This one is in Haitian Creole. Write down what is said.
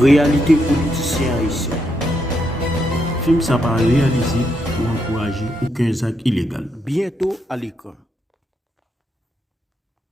Réalité politicien haïtien. Film ça pas réalisé pour encourager aucun acte illégal. Bientôt à l'écran.